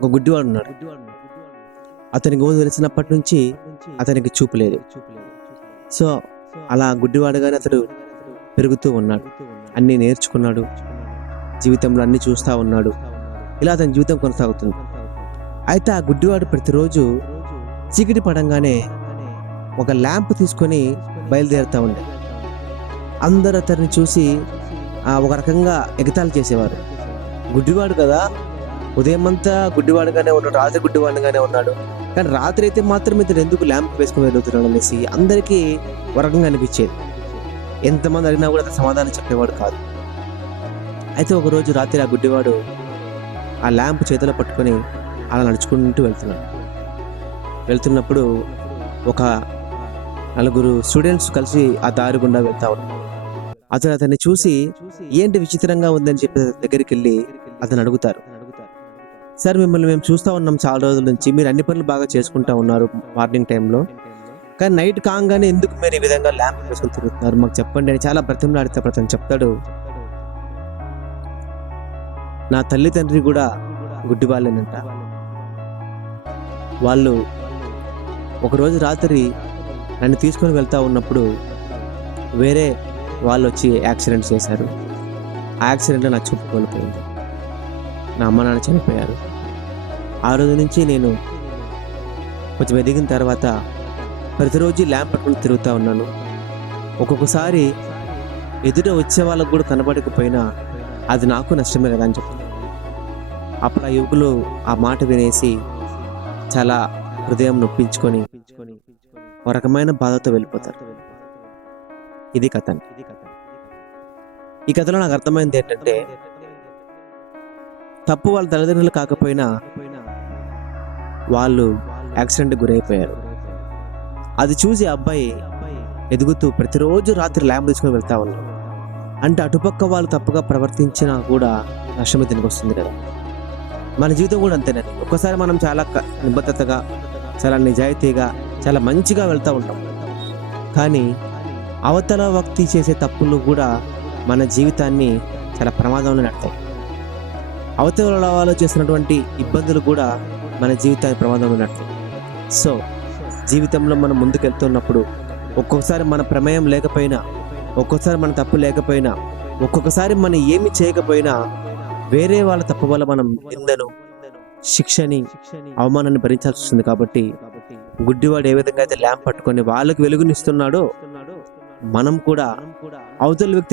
ఒక గుడ్డివాడు ఉన్నాడు. అతనికి ఊహ తెలిసినప్పటి నుంచి అతనికి చూపు లేదు. సో అలా గుడ్డివాడుగానే అతడు పెరుగుతూ ఉన్నాడు. అన్నీ నేర్చుకున్నాడు, జీవితంలో అన్ని చూస్తూ ఉన్నాడు. ఇలా అతని జీవితం కొనసాగుతుంది. అయితే ఆ గుడ్డివాడు ప్రతిరోజు చీకటి పడంగానే ఒక ల్యాంప్ తీసుకొని బయలుదేరుతూ ఉండే. అందరూ అతన్ని చూసి ఒక రకంగా ఎగతాళి చేసేవారు. గుడ్డివాడు కదా, ఉదయం అంతా గుడ్డివాడుగానే ఉన్నాడు, రాత్రి గుడ్డివాడుగానే ఉన్నాడు, కానీ రాత్రి అయితే మాత్రం ఇతడు ఎందుకు ల్యాంప్ వేసుకుని వెళ్తున్నాడు అనేసి అందరికీ ఒక రకంగా అనిపించేది. ఎంతమంది అడిగినా కూడా అతను సమాధానం చెప్పేవాడు కాదు. అయితే ఒకరోజు రాత్రి ఆ గుడ్డివాడు ఆ ల్యాంప్ చేతిలో పట్టుకొని అలా నడుచుకుంటూ వెళ్తున్నప్పుడు ఒక నలుగురు స్టూడెంట్స్ కలిసి ఆ దారి గుండా వెళ్తా ఉన్నారు. అతను అతన్ని చూసి ఏంటి విచిత్రంగా ఉందని చెప్పి దగ్గరికి వెళ్ళి అతను అడుగుతారు, సార్ మిమ్మల్ని మేము చూస్తూ ఉన్నాం చాలా రోజుల నుంచి, మీరు అన్ని పనులు బాగా చేసుకుంటా ఉన్నారు మార్నింగ్ టైంలో, కానీ నైట్ కాగానే ఎందుకు మీరు ఈ విధంగా ల్యాంప్ వేసుకొని తిరుగుతున్నారు, మాకు చెప్పండి అని చాలా బ్రతిమలాడితే అతను చెప్తాడు, నా తల్లి తండ్రి కూడా గుడ్డి వాళ్ళేనంట. వాళ్ళు ఒకరోజు రాత్రి నన్ను తీసుకొని వెళ్తా ఉన్నప్పుడు వేరే వాళ్ళు వచ్చి యాక్సిడెంట్ చేశారు. ఆ యాక్సిడెంట్లో నా చూపు కోల్పోయింది, నా అమ్మ నాన్న చనిపోయారు. ఆ రోజు నుంచి నేను కొంచెం ఎదిగిన తర్వాత ప్రతిరోజు ల్యాంప్ పట్టుకుని తిరుగుతూ ఉన్నాను. ఒక్కొక్కసారి ఎదుట వచ్చే వాళ్ళకు కూడా కనబడకపోయినా అది నాకు నష్టమే కదా అని చెప్తాను. అప్పుడు ఆ యువకులు ఆ మాట వినేసి చాలా హృదయం నొప్పించుకొని ఒక రకమైన బాధతో వెళ్ళిపోతారు. ఇది కథ. ఈ కథలో నాకు అర్థమైంది ఏంటంటే, తప్పు వాళ్ళ తల్లిదండ్రులు కాకపోయినా వాళ్ళు యాక్సిడెంట్కి గురైపోయారు. అది చూసి అబ్బాయి ఎదుగుతూ ప్రతిరోజు రాత్రి ల్యాంప్ తీసుకొని వెళ్తా ఉన్నాడు. అంటే అటుపక్క వాళ్ళు తప్పుగా ప్రవర్తించినా కూడా నష్టమే దీనికి వస్తుంది కదా. మన జీవితం కూడా అంతేనండి. ఒక్కసారి మనం చాలా నిబద్ధతగా, చాలా నిజాయితీగా, చాలా మంచిగా వెళ్తూ ఉంటాం, కానీ అవతల వ్యక్తి చేసే తప్పులు కూడా మన జీవితాన్ని చాలా ప్రమాదంలో నడతాయి. అవతల వాళ్ళు చేసినటువంటి ఇబ్బందులు కూడా మన జీవితాన్ని ప్రమాదంలో నడతాయి. సో జీవితంలో మనం ముందుకెళ్తున్నప్పుడు ఒక్కొక్కసారి మన ప్రమేయం లేకపోయినా, ఒక్కొక్కసారి మన తప్పు లేకపోయినా, ఒక్కొక్కసారి మనం ఏమి చేయకపోయినా వేరే వాళ్ళ తప్పు వల్ల మనం నిందను, శిక్షని, అవమానాన్ని భరించాల్సి వస్తుంది. కాబట్టి గుడ్డివాడు ఏ విధంగా అయితే ల్యాంప్ పట్టుకొని వాళ్ళకి వెలుగునిస్తున్నాడో మనం కూడా అవతల వ్యక్తి